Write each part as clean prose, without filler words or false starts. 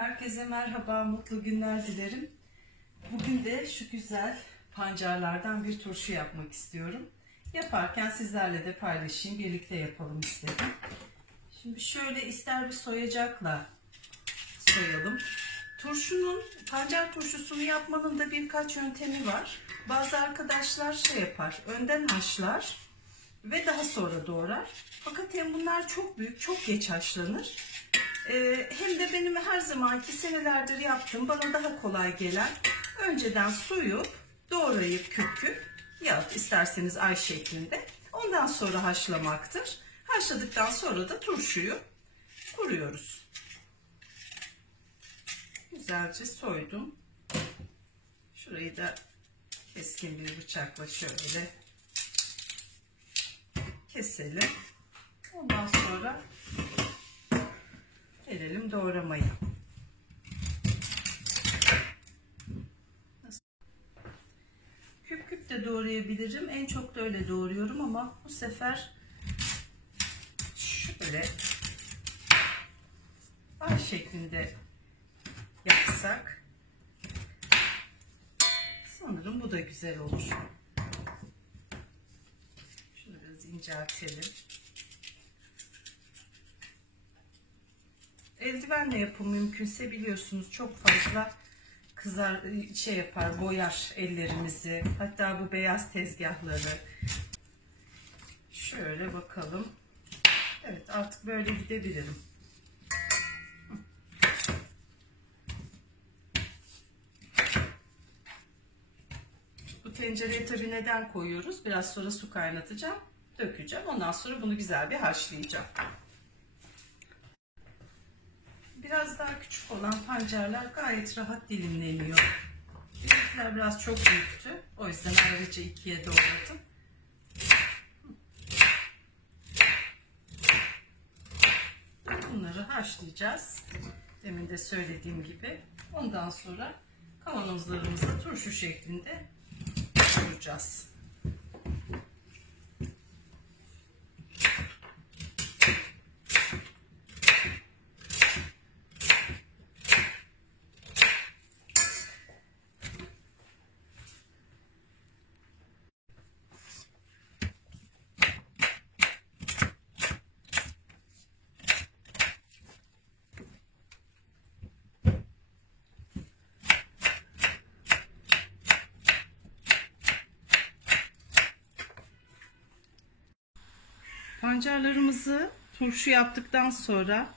Herkese merhaba, mutlu günler dilerim. Bugün de şu güzel pancarlardan bir turşu yapmak istiyorum. Yaparken sizlerle de paylaşayım, birlikte yapalım istedim. Şimdi şöyle ister bir soyacakla soyalım. Pancar turşusunu yapmanın da birkaç yöntemi var. Bazı arkadaşlar şey yapar, önden haşlar ve daha sonra doğrar. Fakat hem bunlar çok büyük, çok geç haşlanır. Hem de benim her zamanki senelerdir yaptığım, bana daha kolay gelen, önceden soyup doğrayıp küp küp ya isterseniz ay şeklinde ondan sonra haşlamaktır. Haşladıktan sonra da turşuyu kuruyoruz. Güzelce soydum. Şurayı da keskin bir bıçakla şöyle keselim. Ondan sonra gelelim doğramaya. Küp küp de doğrayabilirim. En çok da öyle doğruyorum ama bu sefer şöyle ay şeklinde yapsak sanırım bu da güzel olur. Şunu biraz inceltelim. Eldivenle yapın mümkünse, biliyorsunuz çok fazla kızar, şey yapar, boyar ellerimizi. Hatta bu beyaz tezgahları. Şöyle bakalım. Evet, artık böyle gidebilirim. Bu tencereye tabii neden koyuyoruz? Biraz sonra su kaynatacağım, dökeceğim. Ondan sonra bunu güzel bir haşlayacağım. Biraz daha küçük olan pancarlar gayet rahat dilimleniyor. Bizimkiler biraz çok büyüktü. O yüzden ayrıca ikiye doğradım. Bunları haşlayacağız. Demin de söylediğim gibi. Ondan sonra kavanozlarımızda turşu şeklinde kavuracağız. Pancarlarımızı turşu yaptıktan sonra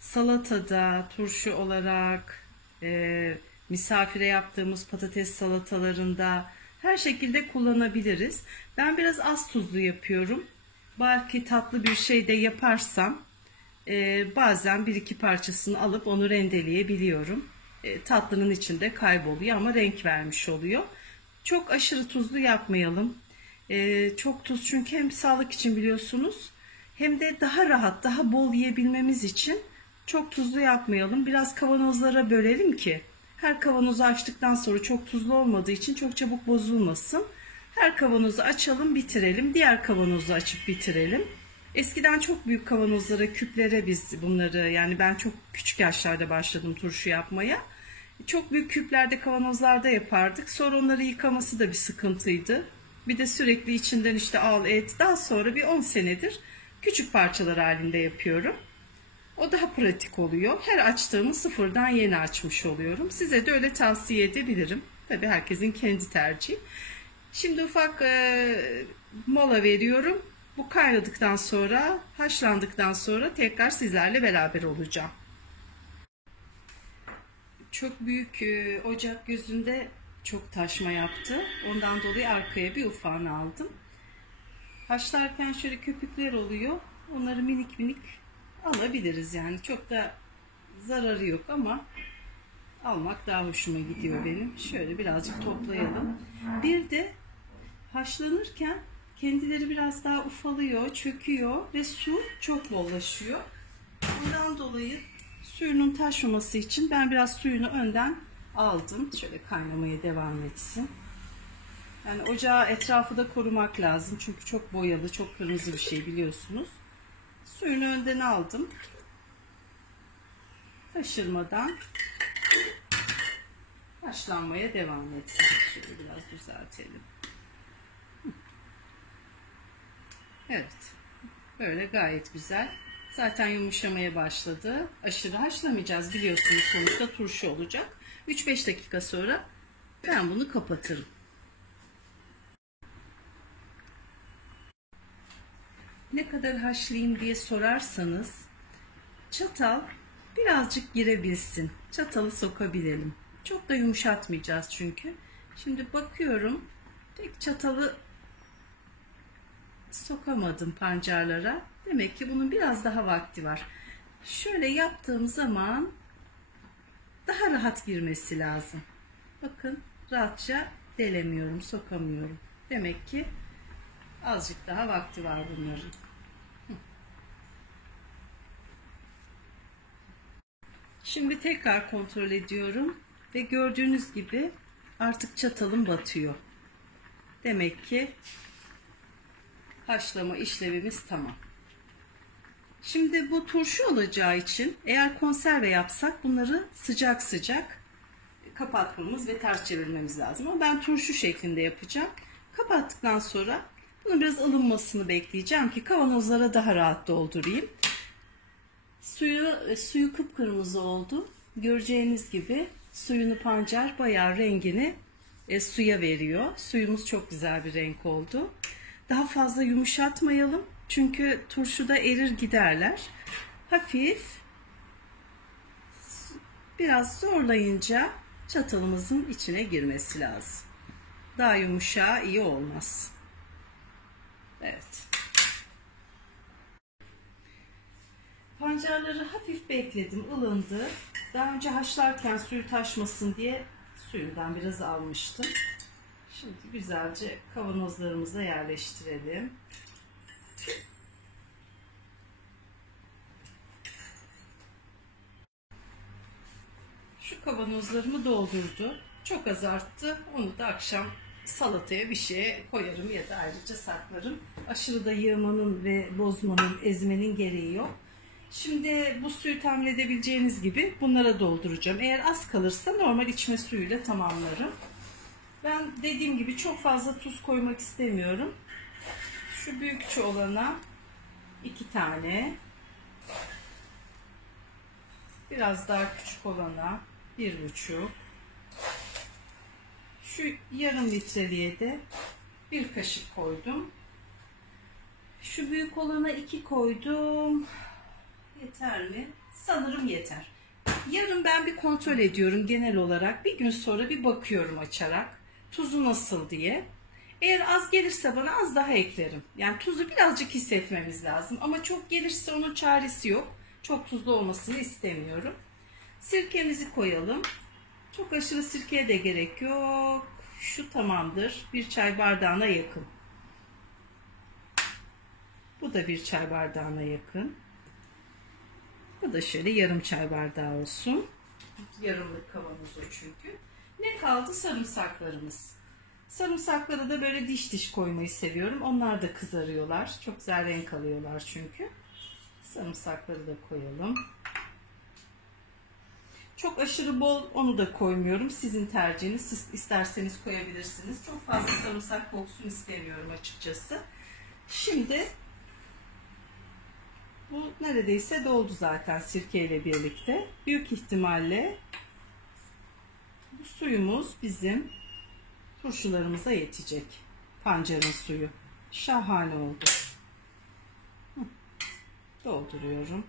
salatada, turşu olarak, misafire yaptığımız patates salatalarında her şekilde kullanabiliriz. Ben biraz az tuzlu yapıyorum. Belki tatlı bir şey de yaparsam bazen bir iki parçasını alıp onu rendeleyebiliyorum. Tatlının içinde kayboluyor ama renk vermiş oluyor. Çok aşırı tuzlu yapmayalım. Çok tuz çünkü hem sağlık için biliyorsunuz hem de daha rahat, daha bol yiyebilmemiz için çok tuzlu yapmayalım. Biraz kavanozlara bölelim ki her kavanozu açtıktan sonra çok tuzlu olmadığı için çok çabuk bozulmasın. Her kavanozu açalım, bitirelim. Diğer kavanozu açıp bitirelim. Eskiden çok büyük kavanozlara, küplere biz bunları, yani ben çok küçük yaşlarda başladım turşu yapmaya. Çok büyük küplerde, kavanozlarda yapardık. Sonra onları yıkaması da bir sıkıntıydı. Bir de sürekli içinden işte al et. Daha sonra bir 10 senedir küçük parçalar halinde yapıyorum. O daha pratik oluyor. Her açtığımı sıfırdan yeni açmış oluyorum. Size de öyle tavsiye edebilirim. Tabii herkesin kendi tercihi. Şimdi ufak mola veriyorum. Bu kaynadıktan sonra, haşlandıktan sonra tekrar sizlerle beraber olacağım. Çok büyük ocak gözünde çok taşma yaptı. Ondan dolayı arkaya bir ufağını aldım. Haşlarken şöyle köpükler oluyor. Onları minik minik alabiliriz yani. Çok da zararı yok ama almak daha hoşuma gidiyor benim. Şöyle birazcık toplayalım. Bir de haşlanırken kendileri biraz daha ufalıyor, çöküyor ve su çok bollaşıyor. Ondan dolayı suyunun taşmaması için ben biraz suyunu önden aldım. Şöyle kaynamaya devam etsin. Yani ocağı etrafı da korumak lazım. Çünkü çok boyalı, çok kırmızı bir şey biliyorsunuz. Suyunu önden aldım. Kaçırmadan haşlanmaya devam etsin. Şöyle biraz düzeltelim. Evet. Böyle gayet güzel. Zaten yumuşamaya başladı. Aşırı haşlamayacağız, biliyorsunuz, sonuçta turşu olacak. 3-5 dakika sonra ben bunu kapatırım. Ne kadar haşlayayım diye sorarsanız, çatal birazcık girebilsin. Çatalı sokabilelim. Çok da yumuşatmayacağız çünkü. Şimdi bakıyorum, tek çatalı sokamadım pancarlara. Demek ki bunun biraz daha vakti var. Şöyle yaptığım zaman daha rahat girmesi lazım. Bakın, rahatça delemiyorum, sokamıyorum. Demek ki azıcık daha vakti var bunların. Şimdi tekrar kontrol ediyorum ve gördüğünüz gibi artık çatalım batıyor. Demek ki haşlama işlemimiz tamam. Şimdi bu turşu olacağı için eğer konserve yapsak bunları sıcak sıcak kapatmamız ve ters çevirmemiz lazım. Ama ben turşu şeklinde yapacağım. Kapattıktan sonra bunun biraz ılınmasını bekleyeceğim ki kavanozlara daha rahat doldurayım. Suyu kıpkırmızı oldu. Göreceğiniz gibi suyunu pancar bayağı rengini suya veriyor. Suyumuz çok güzel bir renk oldu. Daha fazla yumuşatmayalım. Çünkü turşuda erir giderler. Hafif biraz zorlayınca çatalımızın içine girmesi lazım. Daha yumuşağı iyi olmaz. Evet. Pancarları hafif bekledim, ılındı. Daha önce haşlarken suyu taşmasın diye suyundan biraz almıştım. Şimdi güzelce kavanozlarımıza yerleştirelim. Şu kavanozlarımı doldurdu. Çok azalttı. Onu da akşam salataya bir şeye koyarım ya da ayrıca saklarım. Aşırı da yığmanın ve bozmanın, ezmenin gereği yok. Şimdi bu suyu tahmin edebileceğiniz gibi bunlara dolduracağım. Eğer az kalırsa normal içme suyuyla tamamlarım. Ben dediğim gibi çok fazla tuz koymak istemiyorum. Şu büyükçe olana 2 tane. Biraz daha küçük olana 1,5. Şu yarım litreliğe de 1 kaşık koydum. Şu büyük olana 2 koydum. Yeter mi? Sanırım yeter. Yarın ben bir kontrol ediyorum genel olarak. Bir gün sonra bir bakıyorum açarak. Tuzu nasıl diye. Eğer az gelirse bana az daha eklerim. Yani tuzu birazcık hissetmemiz lazım. Ama çok gelirse onun çaresi yok. Çok tuzlu olmasını istemiyorum. Sirkemizi koyalım. Çok aşırı sirkeye de gerek yok. Şu tamamdır. 1 çay bardağına yakın. Bu da 1 çay bardağına yakın. Bu da şöyle yarım çay bardağı olsun. Yarımlık kavanozu çünkü. Ne kaldı? Sarımsaklarımız. Sarımsakları da böyle diş diş koymayı seviyorum. Onlar da kızarıyorlar. Çok güzel renk alıyorlar çünkü. Sarımsakları da koyalım. Çok aşırı bol onu da koymuyorum. Sizin tercihiniz. Siz isterseniz koyabilirsiniz. Çok fazla sarımsak koksun istemiyorum açıkçası. Şimdi bu neredeyse doldu zaten sirkeyle birlikte. Büyük ihtimalle bu suyumuz bizim turşularımıza yetecek. Pancarın suyu. Şahane oldu. Dolduruyorum.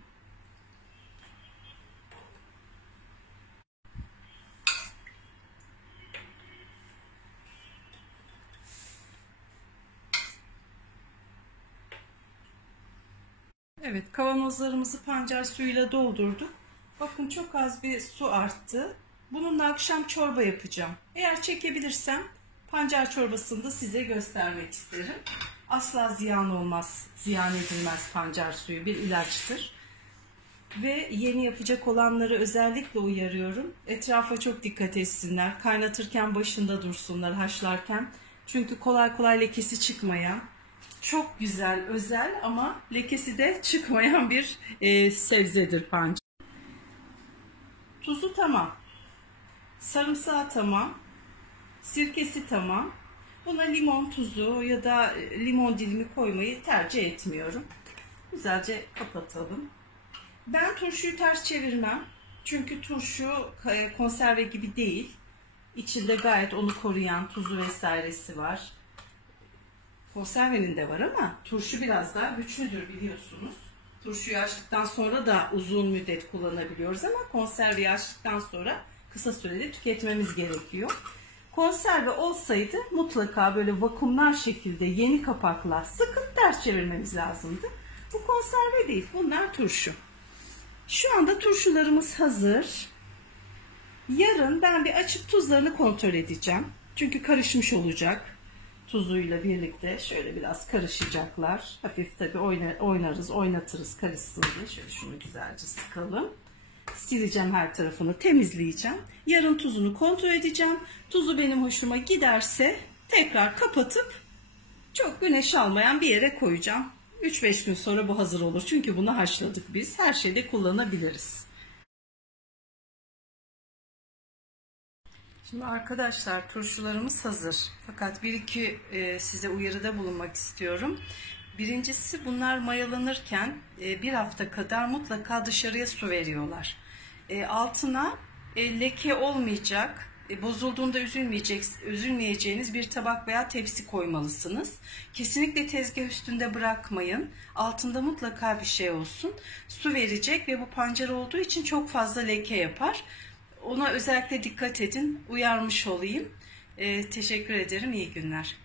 Evet, kavanozlarımızı pancar suyuyla doldurduk. Bakın çok az bir su arttı. Bununla akşam çorba yapacağım. Eğer çekebilirsem pancar çorbasını da size göstermek isterim. Asla ziyan olmaz, ziyan edilmez pancar suyu. Bir ilaçtır. Ve yeni yapacak olanları özellikle uyarıyorum. Etrafa çok dikkat etsinler. Kaynatırken başında dursunlar, haşlarken. Çünkü kolay kolay lekesi çıkmayan, çok güzel, özel ama lekesi de çıkmayan bir sebzedir pancar. Tuzu tamam. Sarımsağı tamam. Sirkesi tamam. Buna limon tuzu ya da limon dilimi koymayı tercih etmiyorum. Güzelce kapatalım. Ben turşuyu ters çevirmem. Çünkü turşu konserve gibi değil. İçinde gayet onu koruyan tuzu vesairesi var. Konservenin de var ama turşu biraz daha güçlüdür biliyorsunuz. Turşuyu açtıktan sonra da uzun müddet kullanabiliyoruz ama konserveyi açtıktan sonra kısa sürede tüketmemiz gerekiyor. Konserve olsaydı mutlaka böyle vakumlar şekilde yeni kapakla sıkıp ters çevirmemiz lazımdı. Bu konserve değil, bunlar turşu. Şu anda turşularımız hazır. Yarın ben bir açıp tuzlarını kontrol edeceğim. Çünkü karışmış olacak. Tuzuyla birlikte şöyle biraz karışacaklar. Hafif tabii oynarız, oynatırız karışsın diye. Şöyle şunu güzelce sıkalım. Sileceğim, her tarafını temizleyeceğim. Yarın tuzunu kontrol edeceğim. Tuzu benim hoşuma giderse tekrar kapatıp çok güneş almayan bir yere koyacağım. 3-5 gün sonra bu hazır olur. Çünkü bunu haşladık biz. Her şeyde kullanabiliriz. Şimdi arkadaşlar turşularımız hazır. Fakat bir iki size uyarıda bulunmak istiyorum. Birincisi, bunlar mayalanırken bir hafta kadar mutlaka dışarıya su veriyorlar. Altına leke olmayacak, bozulduğunda üzülmeyeceğiniz bir tabak veya tepsi koymalısınız. Kesinlikle tezgah üstünde bırakmayın. Altında mutlaka bir şey olsun. Su verecek ve bu pancar olduğu için çok fazla leke yapar. Ona özellikle dikkat edin. Uyarmış olayım. Teşekkür ederim. İyi günler.